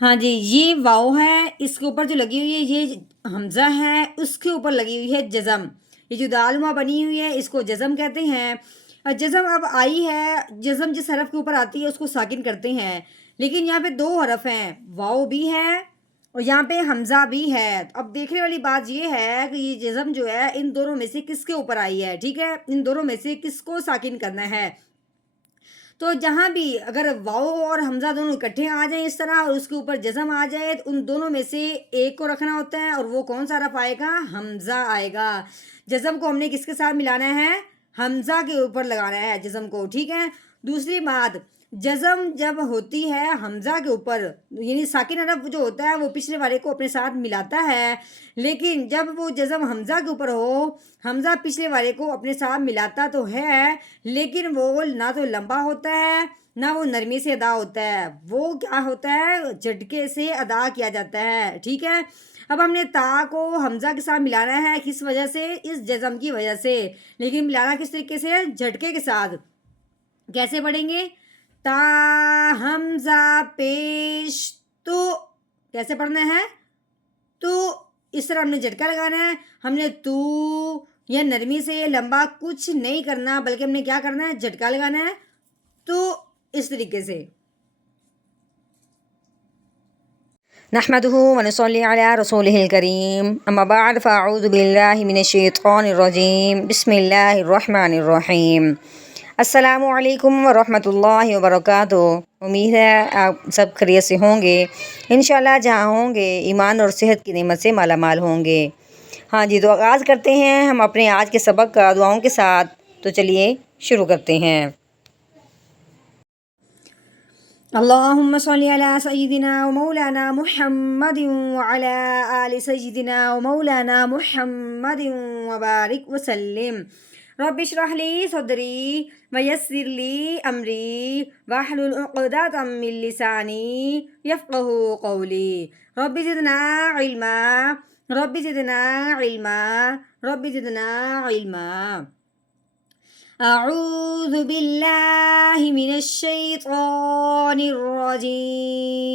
ہاں جی، یہ واو ہے، اس کے اوپر جو لگی ہوئی ہے یہ حمزہ ہے، اس کے اوپر لگی ہوئی ہے جزم۔ یہ جو دالما بنی ہوئی ہے اس کو جزم کہتے ہیں۔ جزم اب آئی ہے، جزم جس حرف کے اوپر آتی ہے اس کو ساکن کرتے ہیں، لیکن یہاں پہ دو حرف ہیں، واو بھی ہے اور یہاں پہ حمزہ بھی ہے۔ اب دیکھنے والی بات یہ ہے کہ یہ جزم جو ہے ان دونوں میں سے کس کے اوپر آئی ہے، ٹھیک ہے، ان دونوں میں سے کس کو ساکن کرنا ہے۔ تو جہاں بھی اگر واو اور حمزہ دونوں اکٹھے آ جائیں اس طرح اور اس کے اوپر جزم آ جائے تو ان دونوں میں سے ایک کو رکھنا ہوتا ہے، اور وہ کون سا حرف آئے گا؟ حمزہ آئے گا۔ جزم کو ہم نے کس کے ساتھ ملانا ہے؟ حمزہ کے اوپر لگانا ہے جزم کو، ٹھیک ہے۔ دوسری بات، جزم جب ہوتی ہے حمزہ کے اوپر، یعنی ساکن حرف جو ہوتا ہے وہ پچھلے والے کو اپنے ساتھ ملاتا ہے، لیکن جب وہ جزم حمزہ کے اوپر ہو، حمزہ پچھلے والے کو اپنے ساتھ ملاتا تو ہے لیکن وہ نہ تو لمبا ہوتا ہے نہ وہ نرمی سے ادا ہوتا ہے، وہ کیا ہوتا ہے؟ جھٹکے سے ادا کیا جاتا ہے، ٹھیک ہے۔ اب ہم نے تا کو حمزہ کے ساتھ ملانا ہے، کس وجہ سے؟ اس جزم کی وجہ سے، لیکن ملانا کس طریقے سے؟ جھٹکے کے ساتھ۔ کیسے پڑھیں گے؟ تا حمزہ پیش تو، کیسے پڑھنا ہے؟ تو اس طرح ہم نے جھٹکا لگانا ہے، ہم نے تو یا نرمی سے لمبا کچھ نہیں کرنا، بلکہ ہم نے کیا کرنا ہے؟ جھٹکا لگانا ہے، تو اس طریقے سے۔ نحمده ونصلي على رسوله الكريم، اما بعد فاعوذ باللہ من الشیطان الرجیم، بسم اللہ الرحمن الرحیم۔ السلام علیکم ورحمۃ اللہ وبرکاتہ۔ امید ہے آپ سب خیریت سے ہوں گے، انشاءاللہ جہاں ہوں گے ایمان اور صحت کی نعمت سے مالا مال ہوں گے۔ ہاں جی، تو آغاز کرتے ہیں ہم اپنے آج کے سبق کا دعاؤں کے ساتھ، تو چلیے شروع کرتے ہیں۔ اللہم صلی علی سیدنا و مولانا محمد وعلی آل سیدنا و مولانا محمد وبارک وسلم۔ رب اشرح لی صدری ویسر لی امری واحلل عقدۃ من لسانی یفقہوا قولی۔ رب زدنا علما، رب زدنا علما، رب زدنا علما۔ اعوذ باللہ من الشیطان الرجیم،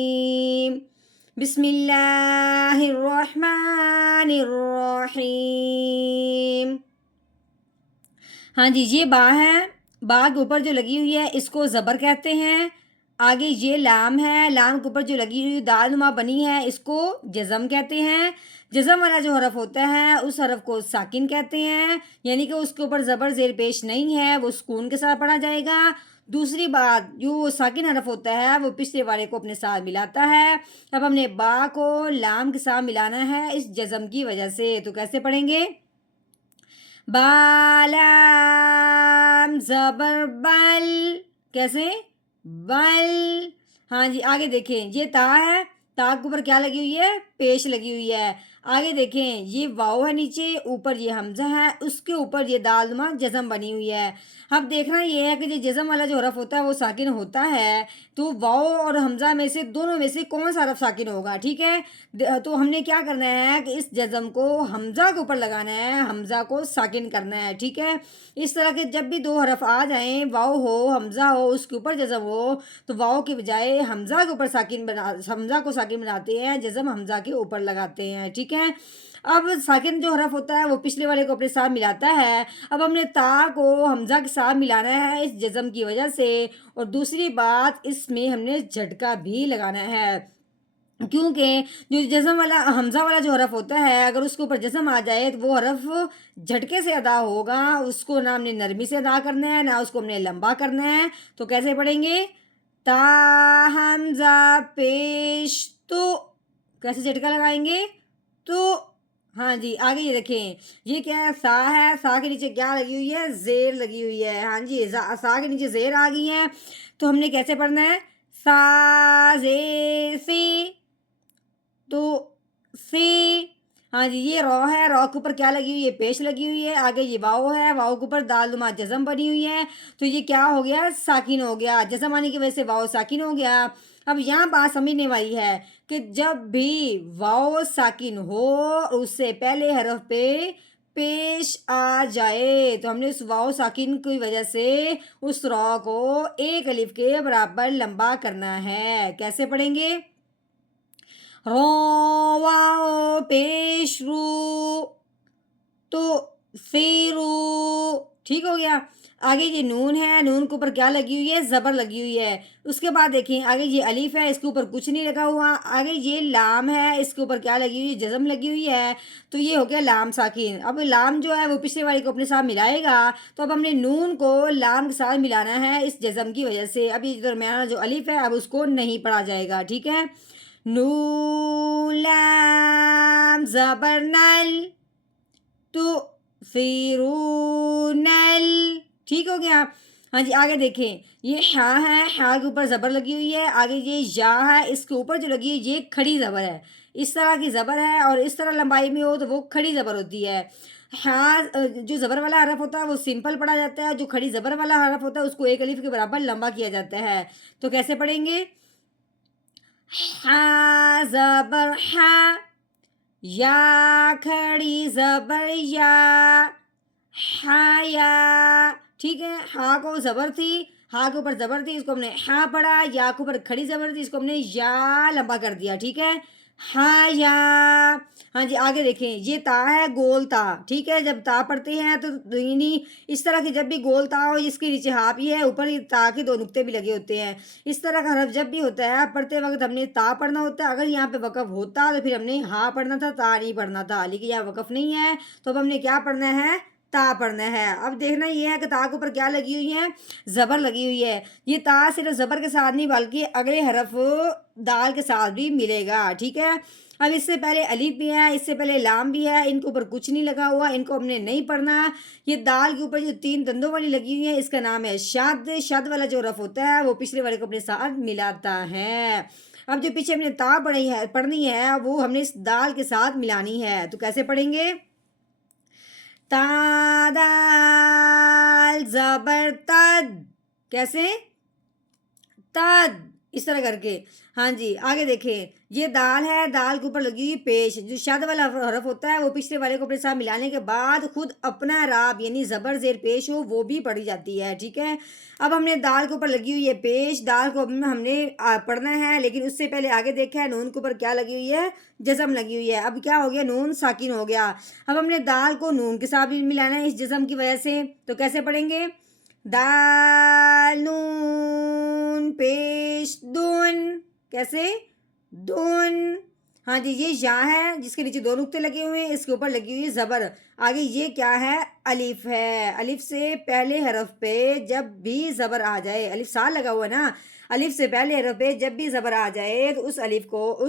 بسم اللہ الرحمن الرحیم۔ ہاں جی، یہ با ہے، با کے اوپر جو لگی ہوئی ہے اس کو زبر کہتے ہیں۔ آگے یہ لام ہے، لام کے اوپر جو لگی ہوئی دال نما بنی ہے اس کو جزم کہتے ہیں۔ جزم والا جو حرف ہوتا ہے اس حرف کو ساکن کہتے ہیں، یعنی کہ اس کے اوپر زبر زیر پیش نہیں ہے، وہ سکون کے ساتھ پڑھا جائے گا۔ دوسری بات، جو ساکن حرف ہوتا ہے وہ پچھلے والے کو اپنے ساتھ ملاتا ہے۔ اب ہم نے با کو لام کے ساتھ ملانا ہے اس جزم کی وجہ سے، تو کیسے پڑھیں گے؟ بالام زبر بل، کیسے؟ بل۔ ہاں جی، آگے دیکھیں یہ تا ہے، تا کے اوپر کیا لگی ہوئی ہے؟ پیش لگی ہوئی ہے۔ آگے دیکھیں یہ واو ہے نیچے، اوپر یہ حمزہ ہے، اس کے اوپر یہ دال نما جزم بنی ہوئی ہے۔ اب دیکھنا یہ ہے کہ یہ جزم والا جو حرف ہوتا ہے وہ ساکن ہوتا ہے، تو واو اور حمزہ میں سے دونوں میں سے کون سا حرف ساکن ہوگا، ٹھیک ہے۔ تو ہم نے کیا کرنا ہے کہ اس جزم کو حمزہ کے اوپر لگانا ہے، حمزہ کو ساکن کرنا ہے، ٹھیک ہے۔ اس طرح کے جب بھی دو حرف آ جائیں، واو ہو حمزہ ہو، اس کے اوپر جزم ہو، تو واو کے بجائے حمزہ کے اوپر حمزہ کو ساکن بناتے ہیں، جزم حمزہ کے اوپر لگاتے ہیں، ٹھیک ہے۔ اب ساکن جو حرف ہوتا ہے وہ پچھلے والے کو اپنے ساتھ ملاتا ہے۔ اب ہم نے تا کو حمزہ کے ساتھ ملانا ہے اس جزم کی وجہ سے، اور دوسری بات اس میں ہم نے جھٹکا بھی لگانا ہے، کیونکہ جو جزم والا حمزہ والا جو حرف ہوتا ہے اگر اس کے اوپر جزم آ جائے تو وہ حرف جھٹکے سے ادا ہوگا، اس کو نہ ہم نے نرمی سے ادا کرنا ہے نہ اس کو ہم نے لمبا کرنا ہے۔ تو کیسے پڑھیں گے؟ تا حمزہ پیش تو، کیسے جھٹکا لگائیں گے؟ تو ہاں جی، آگے یہ دیکھیں یہ کیا ہے؟ سا ہے، سا کے نیچے کیا لگی ہوئی ہے؟ زیر لگی ہوئی ہے۔ ہاں جی، سا کے نیچے زیر آ گئی ہے، تو ہم نے کیسے پڑھنا ہے؟ سا زیر سی، تو سی۔ ہاں جی، یہ رو ہے، رو کے اوپر کیا لگی ہوئی ہے؟ پیش لگی ہوئی ہے۔ آگے یہ واو ہے، واو کے اوپر دال نما جزم بنی ہوئی ہے، تو یہ کیا ہو گیا؟ ساکن ہو گیا، جزم آنے کی وجہ سے واو ساکن ہو گیا۔ اب یہاں بات سمجھنے والی ہے کہ جب بھی واو ساکن ہو اس سے پہلے حرف پہ پیش آ جائے تو ہم نے اس واو ساکن کی وجہ سے اس رو کو ایک الف کے برابر لمبا کرنا ہے۔ کیسے پڑھیں گے؟ رو واو پیش رو تو سیرو، ٹھیک ہو گیا. آگے یہ نون ہے، نون کے اوپر کیا لگی ہوئی ہے؟ زبر لگی ہوئی ہے. اس کے بعد دیکھیں آگے یہ الف ہے، اس کے اوپر کچھ نہیں لگا ہوا. آگے یہ لام ہے، اس کے اوپر کیا لگی ہوئی ہے؟ جزم لگی ہوئی ہے. تو یہ ہو گیا لام ساکن. اب لام جو ہے وہ پچھلے والے کو اپنے ساتھ ملائے گا. تو اب ہم نے نون کو لام کے ساتھ ملانا ہے اس جزم کی وجہ سے. اب یہ درمیانہ جو الف ہے اب اس کو نہیں پڑھا جائے گا، ٹھیک ہے. نون لام زبر نل تو فیرونل، ٹھیک ہو گیا. ہاں جی آگے دیکھیں یہ ہا ہے، ہا کے اوپر زبر لگی ہوئی ہے. آگے یہ یا ہے، اس کے اوپر جو لگی ہے یہ کھڑی زبر ہے. اس طرح کی زبر ہے اور اس طرح لمبائی میں ہو تو وہ کھڑی زبر ہوتی ہے. ہاں جو زبر والا حرف ہوتا ہے وہ سمپل پڑھا جاتا ہے، جو کھڑی زبر والا حرف ہوتا ہے اس کو ایک الف کے برابر لمبا کیا جاتا ہے. تو کیسے پڑھیں گے؟ ہا زبر ہا، یا کھڑی زبر یا، حیا، ٹھیک ہے. ہا کو زبر تھی، ہا کے اوپر زبر تھی، اس کو ہم نے ہا پڑھا. یا کے اوپر کھڑی زبر تھی، اس کو ہم نے یا لمبا کر دیا، ٹھیک ہے. حیا. ہاں جی آگے دیکھیں یہ تا ہے، گول تا، ٹھیک ہے. جب تا پڑھتے ہیں تو یعنی اس طرح کی جب بھی گول تا ہو جس کے نیچے ہاں بھی ہے، اوپر تا کے دو نقطے بھی لگے ہوتے ہیں، اس طرح کا حرف جب بھی ہوتا ہے پڑھتے وقت ہم نے تا پڑھنا ہوتا ہے. اگر یہاں پہ وقف ہوتا تو پھر ہم نے ہاں پڑھنا تھا، تا نہیں پڑھنا تھا. لیکن یہاں وقف نہیں ہے تو اب ہم نے کیا پڑھنا ہے؟ تا پڑھنا ہے. اب دیکھنا یہ ہے کہ تا کے اوپر کیا لگی ہوئی ہے؟ زبر لگی ہوئی ہے. یہ تا صرف زبر کے ساتھ نہیں بلکہ اگلے حرف دال کے ساتھ بھی ملے گا، ٹھیک ہے. اب اس سے پہلے الف بھی ہے، اس سے پہلے لام بھی ہے، ان کے اوپر کچھ نہیں لگا ہوا، ان کو ہم نے نہیں پڑھنا. یہ دال کے اوپر جو تین دندوں والی لگی ہوئی ہے اس کا نام ہے شد. شد والا جو حرف ہوتا ہے وہ پچھلے والے کو اپنے ساتھ ملاتا ہے. اب جو پیچھے ہم نے تا پڑھنی ہے وہ ہم نے اس دال کے ساتھ ملانی ہے. تو کیسے پڑھیں گے؟ تا دال زبر تد، کیسے؟ تد، اس طرح کر کے. ہاں جی آگے دیکھیں یہ دال ہے، دال کے اوپر لگی ہوئی پیش. جو شد والا حرف ہوتا ہے وہ پچھلے والے کو اپنے ساتھ ملانے کے بعد خود اپنا اعراب یعنی زبر زیر پیش ہو وہ بھی پڑھی جاتی ہے، ٹھیک ہے. اب ہم نے دال کے اوپر لگی ہوئی ہے پیش، دال کو ہم نے پڑھنا ہے. لیکن اس سے پہلے آگے دیکھا ہے نون کے اوپر کیا لگی ہوئی ہے؟ جزم لگی ہوئی ہے. اب کیا ہو گیا؟ نون ساکن ہو گیا. اب ہم نے دال کو نون کے ساتھ بھی ملانا ہے اس جزم کی وجہ سے. تو کیسے پڑھیں گے؟ دال نون پیش دون، کیسے؟ دون. ہاں جی یہ یا ہے جس کے نیچے دو نقطے لگے ہوئے ہیں، اس کے اوپر لگی ہوئی زبر. آگے یہ کیا ہے؟ الف ہے. الف سے پہلے حرف پہ جب بھی زبر آ جائے، الف سال لگا ہوا ہے نا، الف سے پہلے حرف پہ جب بھی زبر آ جائے تو اس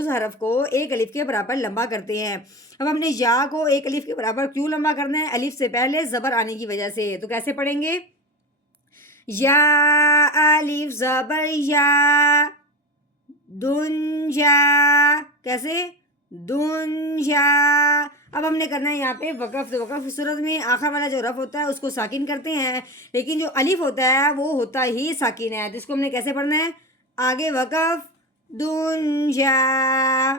حرف کو ایک الف کے برابر لمبا کرتے ہیں. اب ہم نے یا کو ایک الف کے برابر کیوں لمبا کرنا ہے؟ الف سے پہلے زبر آنے کی وجہ سے. تو کیسے پڑھیں گے؟ یا الف زبر یا، دنیا، کیسے؟ دنیا. اب ہم نے کرنا ہے یہاں پہ وقف. تو وقف کی صورت میں آخر والا جو رف ہوتا ہے اس کو ساکن کرتے ہیں، لیکن جو الف ہوتا ہے وہ ہوتا ہی ساکن ہے. تو اس کو ہم نے کیسے پڑھنا ہے؟ آگے وقف دنیا،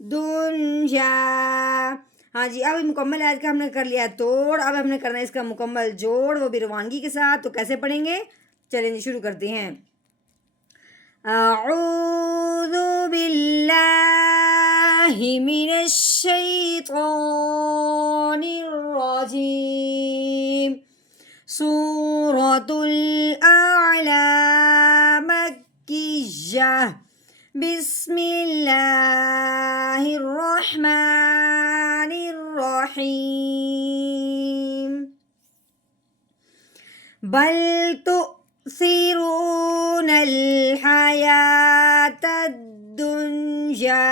دنیا. ہاں جی اب مکمل آیت کا ہم نے کر لیا توڑ. اب ہم نے کرنا ہے اس کا مکمل جوڑ، وہ بھی روانگی کے ساتھ. تو کیسے پڑھیں گے؟ چلیں جی شروع کرتے ہیں. اعوذ باللہ من الشیطان الرجیم. سورۃ الاعلی مکیہ. بسم اللہ الرحمن الرحیم. بل تؤثرون الحیاة الدنیا